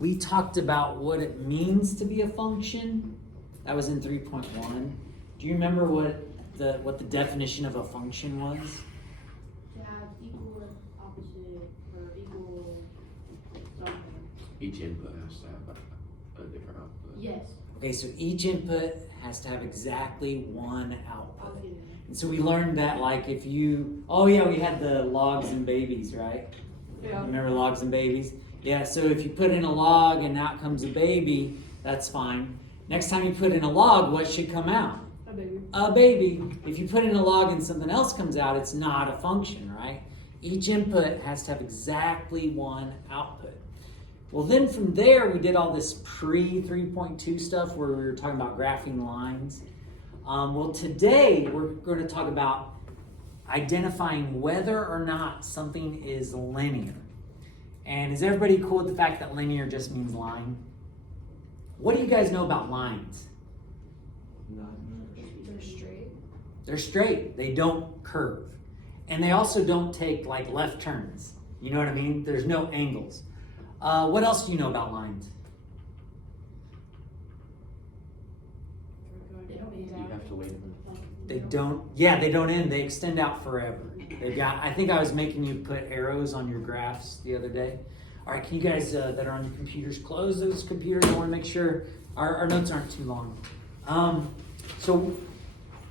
we talked about what it means to be a function. That was in 3.1. Do you remember what the definition of a function was? To have equal and opposite or equal something. Each input has to have a different output. Yes. Okay, so each input has to have exactly one output. Okay. And so we learned that, like, if you, oh yeah, we had the logs and babies, right? Yeah. Remember logs and babies? Yeah, so if you put in a log and out comes a baby, that's fine. Next time you put in a log, what should come out? A baby. A baby. If you put in a log and something else comes out, it's not a function, right? Each input has to have exactly one output. Well, then from there, we did all this pre-3.2 stuff where we were talking about graphing lines. Well, today, we're going to talk about identifying whether or not something is linear. And is everybody cool with the fact that linear just means line? What do you guys know about lines? They're straight. They're straight. They don't curve. And they also don't take like left turns. You know what I mean? There's no angles. What else do you know about lines? They don't You have to wait. They don't, yeah, they don't end. They extend out forever. They've got, I think I was making you put arrows on your graphs the other day. All right, can you guys that are on your computers close those computers? I want to make sure our notes aren't too long.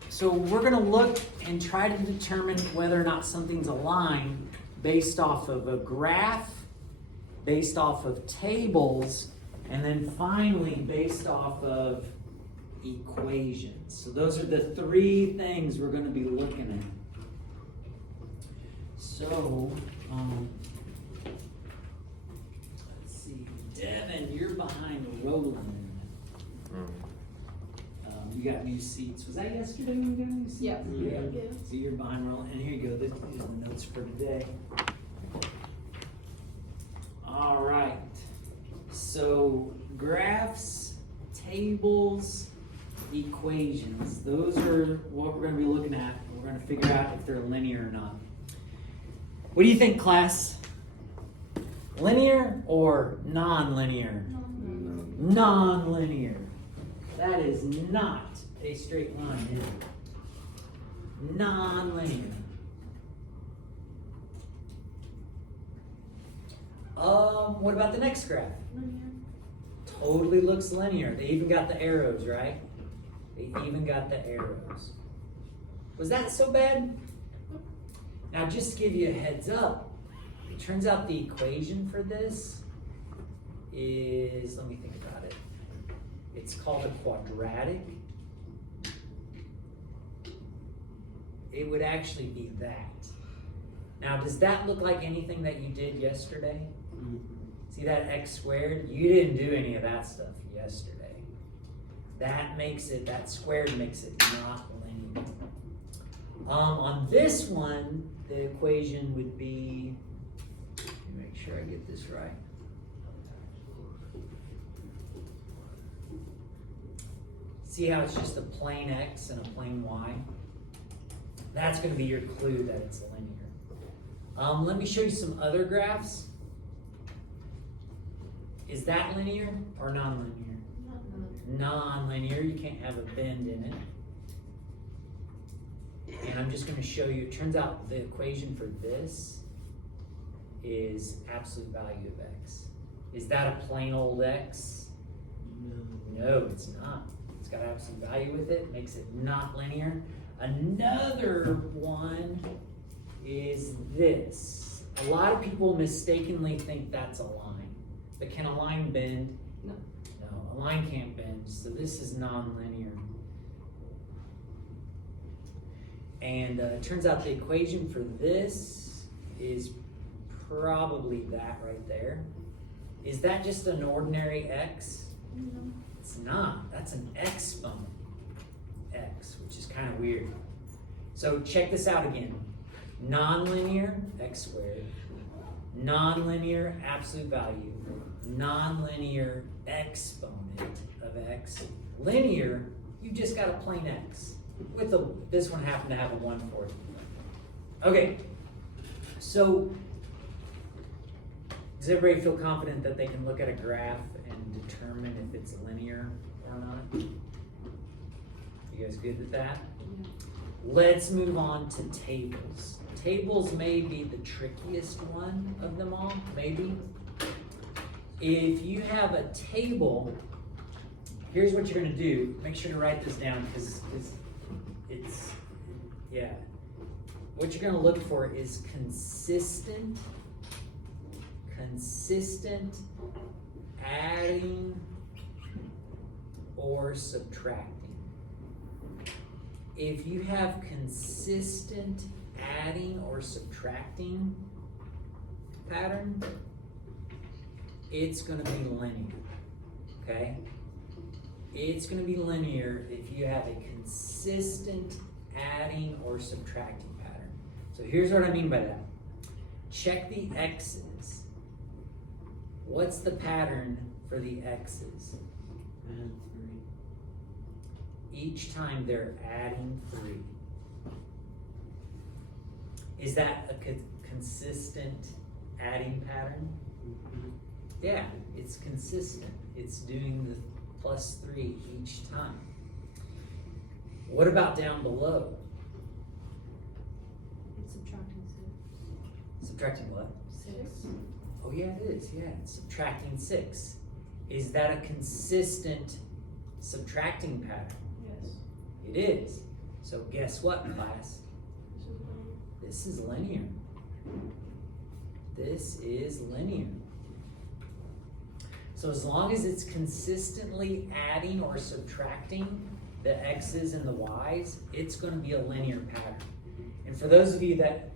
So we're going to look and try to determine whether or not something's a line based off of a graph, based off of tables, and then finally based off of equations. So those are the three things we're going to be looking at. So, let's see. Devin, you're behind Roland. You got new seats. Was that yesterday when you got new seats? Yeah. Yeah. Yeah. So you're behind Roland. And here you go. These are the notes for today. All right. So graphs, tables, equations. Those are what we're going to be looking at. We're going to figure out if they're linear or not. What do you think, class? Linear or non-linear? Non-linear. That is not a straight line, is it? Non-linear. What about the next graph? Linear. Totally looks linear. They even got the arrows, right? They even got the arrows. Was that so bad? Now, just to give you a heads up, it turns out the equation for this is, let me think about it. It's called a quadratic. It would actually be that. Now, does that look like anything that you did yesterday? See that x squared? You didn't do any of that stuff yesterday. That makes it, that squared makes it not linear. On this one, the equation would be, let me make sure I get this right. See how it's just a plain x and a plain y? That's going to be your clue that it's linear. Let me show you some other graphs. Is that linear or non-linear? Non-linear. You can't have a bend in it. And I'm just going to show you, it turns out the equation for this is absolute value of x. Is that a plain old x? No, it's not. It's got absolute value with it, makes it not linear. Another one is this. A lot of people mistakenly think that's a line. But can a line bend? No. No, a line can't bend, so this is non-linear. And it turns out the equation for this is probably that right there. Is that just an ordinary x? No. It's not. That's an exponent x, which is kind of weird. So check this out again. Nonlinear, x squared. Nonlinear, absolute value. Nonlinear, exponent of x. Linear, you just got a plain x. With this one happened to have a 1/4. Okay, so Does everybody feel confident that they can look at a graph and determine if it's linear or not? You guys good with that? Let's move on to tables. Tables may be the trickiest one of them all, maybe. If you have a table, here's what you're gonna do. Make sure to write this down because it's, yeah. What you're gonna look for is consistent adding or subtracting. If you have consistent adding or subtracting pattern, it's gonna be linear, okay? It's gonna be linear if you have a consistent adding or subtracting pattern. So here's what I mean by that. Check the x's. What's the pattern for the x's? And Each time they're adding 3. Is that a consistent adding pattern? Yeah, it's consistent. It's doing the +3 each time. What about down below? It's subtracting Subtracting what? 6. Oh yeah, it is. Yeah, it's subtracting 6. Is that a consistent subtracting pattern? Yes. It is. So guess what, class? This is linear. This is linear. So as long as it's consistently adding or subtracting the x's and the y's, it's going to be a linear pattern. And for those of you that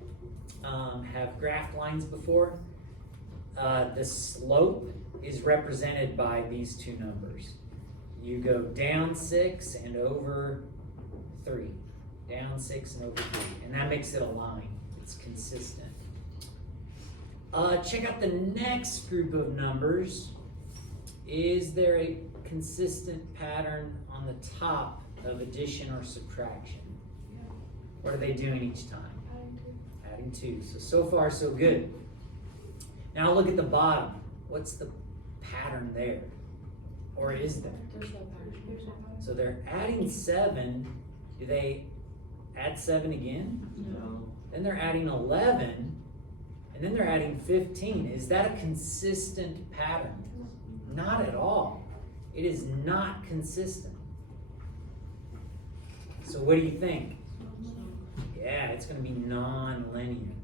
have graphed lines before, the slope is represented by these two numbers. You go down 6 and over 3. Down 6 and over 3. And that makes it a line. It's consistent. Check out the next group of numbers. Is there a consistent pattern on the top of addition or subtraction? Yeah. What are they doing each time? Adding 2. Adding 2. So far, so good. Now look at the bottom. What's the pattern there? Or is there? There's no pattern. There's no pattern. So they're adding 7. Do they add 7 again? no. Then they're adding 11. And then they're adding 15. Is that a consistent pattern? Not at all. It is not consistent. So what do you think? Yeah, it's going to be non-linear.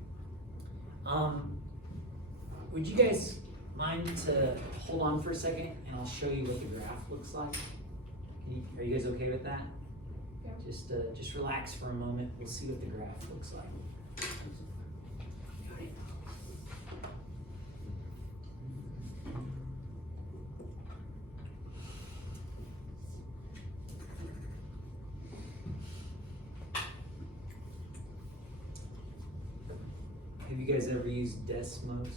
Would you guys mind to hold on for a second and I'll show you what the graph looks like? Are you guys okay with that? Yeah. Just relax for a moment. We'll see what the graph looks like. Have you guys ever used Desmos?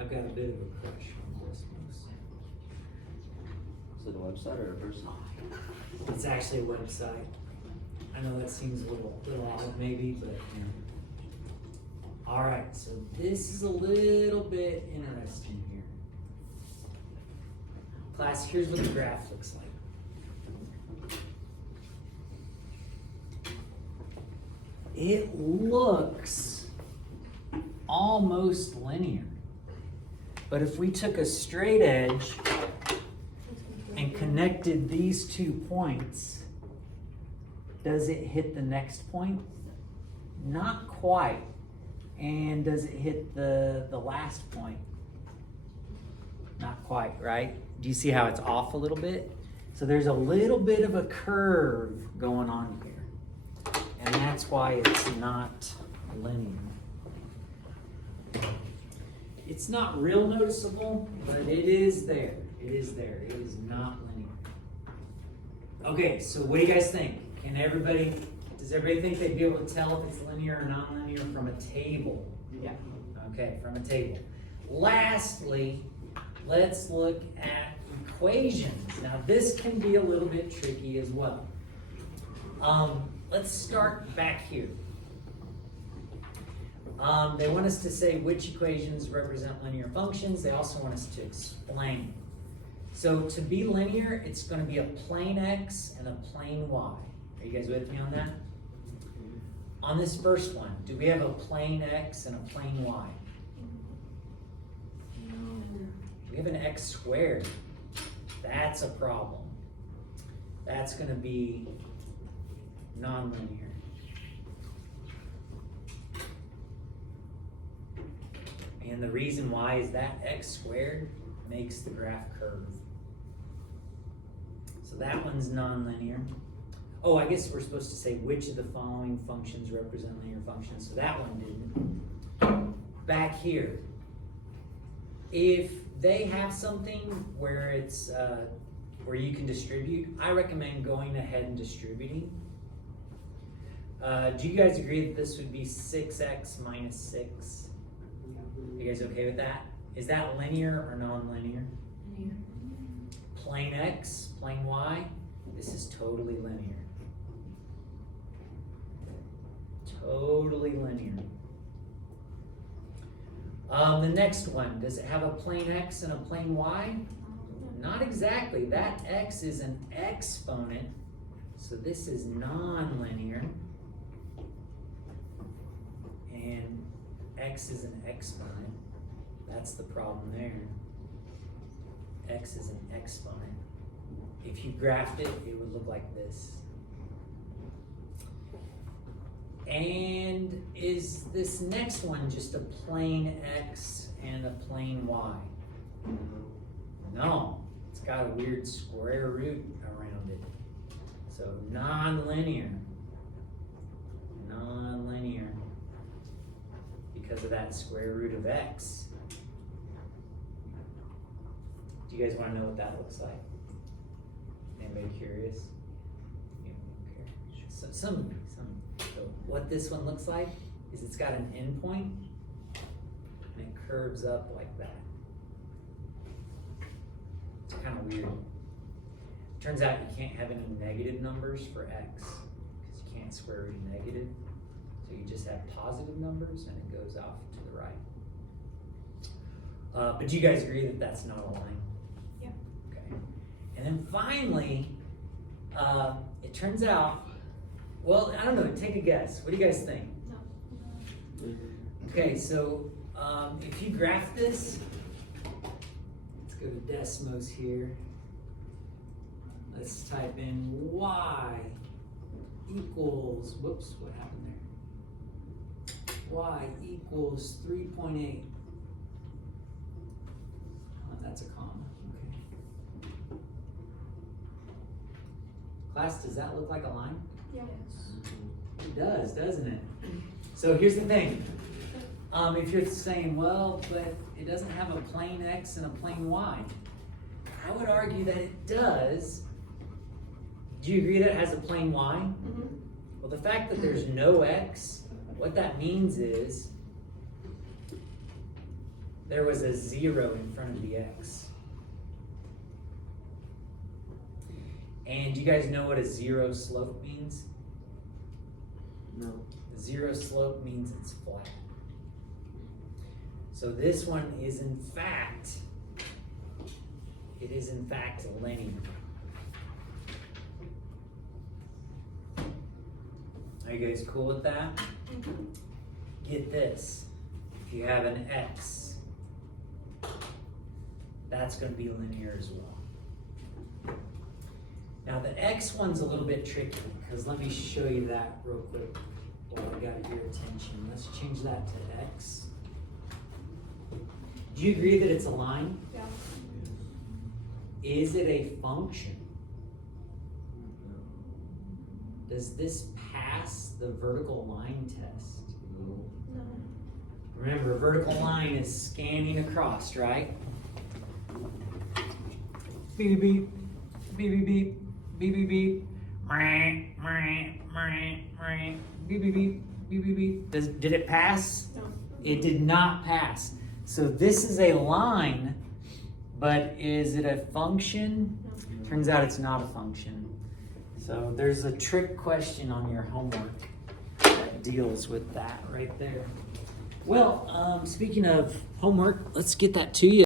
I've got a bit of a crush on Desmos. Is it a website or a person? It's actually a website. I know that seems a little odd maybe, but all right, so this is a little bit interesting here. Class, here's what the graph looks like. It looks almost linear. But if we took a straight edge and connected these 2 points, does it hit the next point? Not quite. And does it hit the last point? Not quite, right? Do you see how it's off a little bit? So there's a little bit of a curve going on here. And that's why it's not linear. It's not real noticeable, but it is there. It is there. It is not linear. Okay, so what do you guys think? Does everybody think they'd be able to tell if it's linear or not linear from a table? Yeah. Okay, from a table. Lastly, let's look at equations. Now this can be a little bit tricky as well. Let's start back here. They want us to say which equations represent linear functions. They also want us to explain. So to be linear, it's going to be a plane x and a plane y. Are you guys with me on that? On this first one, do we have a plane x and a plane y? We have an x squared. That's a problem. That's going to be nonlinear. And the reason why is that x squared makes the graph curve. So that one's nonlinear. Oh, I guess we're supposed to say which of the following functions represent linear functions. So that one didn't. Back here, if they have something where it's where you can distribute, I recommend going ahead and distributing. Do you guys agree that this would be 6x minus 6? You guys okay with that? Is that linear or non-linear? Linear. Plane x, plane y, this is totally linear. Totally linear. The next one, does it have a plane x and a plane y? Not exactly. That x is an exponent, so this is non-linear. And x is an exponent. That's the problem there. X is an exponent. If you graphed it, it would look like this. And is this next one just a plane x and a plane y? No, it's got a weird square root around it. So non-linear. Non-linear. Because of that square root of x. Do you guys want to know what that looks like? Anybody curious? So, some. So what this one looks like is it's got an endpoint and it curves up like that. It's kind of weird. Turns out you can't have any negative numbers for x because you can't square root a negative. So you just have positive numbers and it goes off to the right. But do you guys agree that that's not a line? Yeah. Okay. And then finally, it turns out, well, I don't know, take a guess. What do you guys think? No. Okay, so if you graph this, let's go to Desmos here. Let's type in y equals, whoops, what happened there? Y equals 3.8. Oh, that's a comma, okay. Class, does that look like a line? Yes. It does, doesn't it? So here's the thing. If you're saying, well, but it doesn't have a plane x and a plane y, I would argue that it does. Do you agree that it has a plane y? Mm-hmm. Well, the fact that there's no x, what that means is there was a 0 in front of the x. And do you guys know what a 0 slope means? No. Zero slope means it's flat. So this one is in fact, it is in fact linear. Are you guys cool with that? Mm-hmm. Get this, if you have an x, that's going to be linear as well. Now the x one's a little bit tricky, because let me show you that real quick while I got your attention. Let's change that to x. Do you agree that it's a line? Yeah. Is it a function? Does this pass the vertical line test? No. No. Remember, a vertical line is scanning across, right? Beep, beep, beep, beep, beep, beep, beep, beep. Beep, beep, beep, beep, beep, beep. Did it pass? No. It did not pass. So this is a line, but is it a function? No. Turns out it's not a function. So there's a trick question on your homework that deals with that right there. Well, speaking of homework, let's get that to you.